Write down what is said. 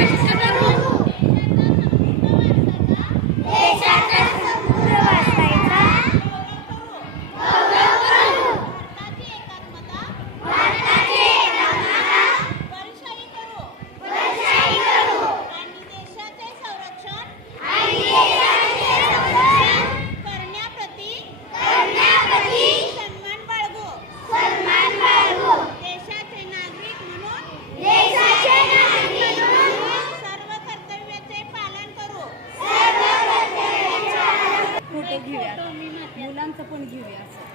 Thank you. घेऊया मुलांचं पण घेऊया असं.